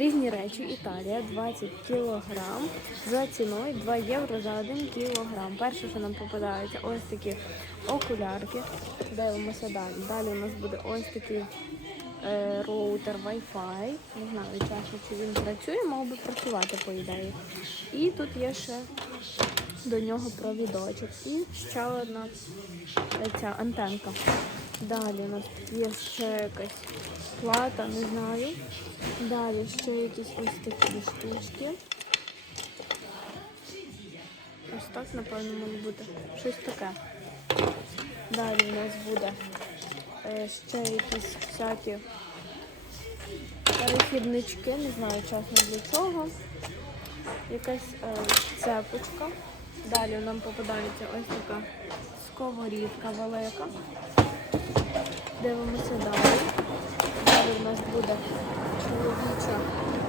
Різні речі Італія 20 кілограм за ціною 2 євро за 1 кілограм. Перше, що нам попадається, ось такі окулярки. Дивимося далі. Далі у нас буде ось такий роутер Wi-Fi. Не знаю, чесно, чи він працює, мав би працювати по ідеї. І тут є ще до нього провідочок. І ще одна е, ця антенка. Далі у нас є ще якась плата, не знаю. Далі ще якісь ось такі штучки. Ось так, напевно, може бути. Щось таке. Далі у нас буде е, ще якісь всякі перехіднички, не знаю чесно для чого. Якась е, цепочка. Далі нам попадається ось така сковорідка велика. Дивимося далі. Далі у нас буде чоловіча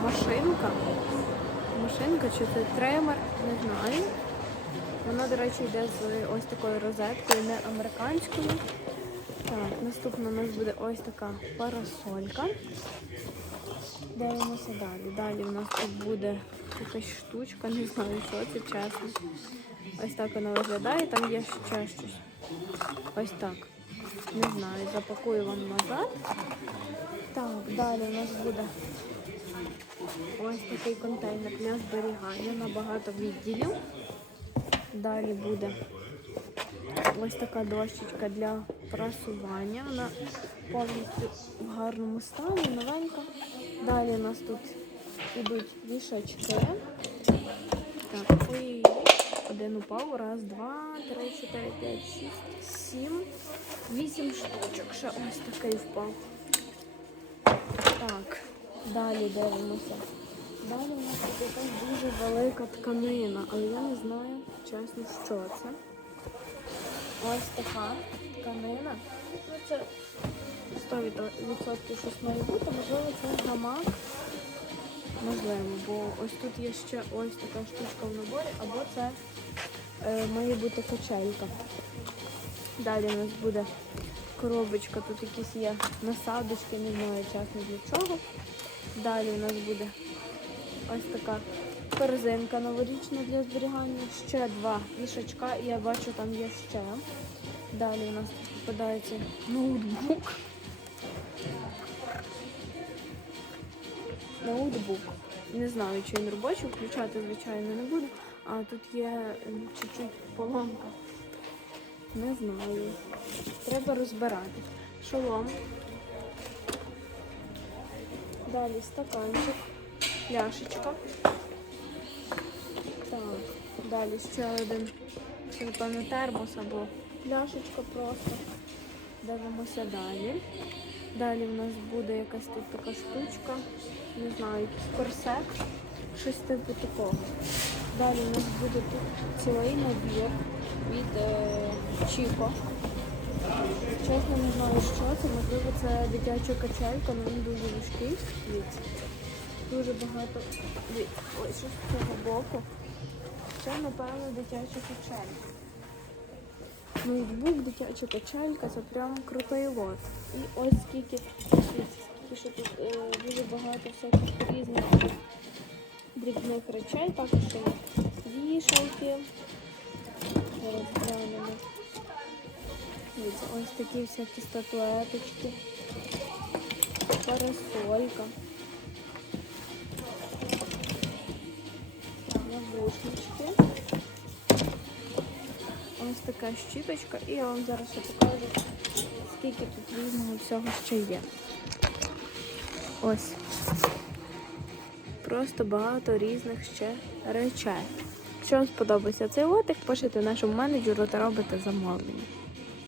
машинка. Машинка чи це тремор, не знаю. Вона, до речі, йде з ось такою розеткою, не американською. Так, наступна у нас буде ось така парасолька. Дивимося далі. Далі у нас тут буде якась штучка, не знаю, що це чесно. Ось так вона виглядає, там є ще щось. Ось так. Не знаю, запакую вам назад. Так, далі у нас буде ось такий контейнер для зберігання на багато відділів. Далі буде ось така дощечка для прасування. Вона повністю в гарному стані, новенька. Далі у нас тут ідуть вішачки. Так, ой, один упав. Раз, два, три, чотири, п'ять, шість, сім, вісім штучок. Ще ось такий впав. Так, далі дивимося. Далі у нас тут якась дуже велика тканина, але я не знаю чесно, що це. Ось така тканина. Ну, це 100% щось має бути, можливо, це гамак. Можливо, бо ось тут є ще ось така штучка в наборі, або це е, має бути качелька. Далі у нас буде коробочка, тут якісь є насадочки, не знаю чесно для чого. Далі у нас буде ось така корзинка новорічна для зберігання. Ще два вішачка, і я бачу, там є ще. Далі у нас тут попадається ноутбук. Ноутбук. Не знаю, чи він робочий, включати, звичайно, не буду. А тут є чуть-чуть поломка. Не знаю. Треба розбирати. Шолом. Далі стаканчик, пляшечка. Далі ще один, це, термос або пляшечка просто. Дивимося далі. Далі в нас буде якась тут така штучка, не знаю, якийсь корсет, щось типу такого. Далі у нас буде тут цілий набір від е, Чіко. Чесно, не знаю, що це. Можливо, це дитяча качелька, але він дуже важкий. Дуже багато. Ось з цього боку. Це, напевно, дитяча качелька. Ноутбук, дитяча качелька, це прям крутий лот. І ось скільки, скільки що тут е, дуже багато всяких різних дрібних речей. Також ще вішалки. Ось такі всякі статуеточки. Парасолька. Така щіточка. І я вам зараз покажу, скільки тут різного всього ще є. Ось. Просто багато різних ще речей. Якщо вам сподобався цей лотик, пишете нашому менеджеру та робите замовлення.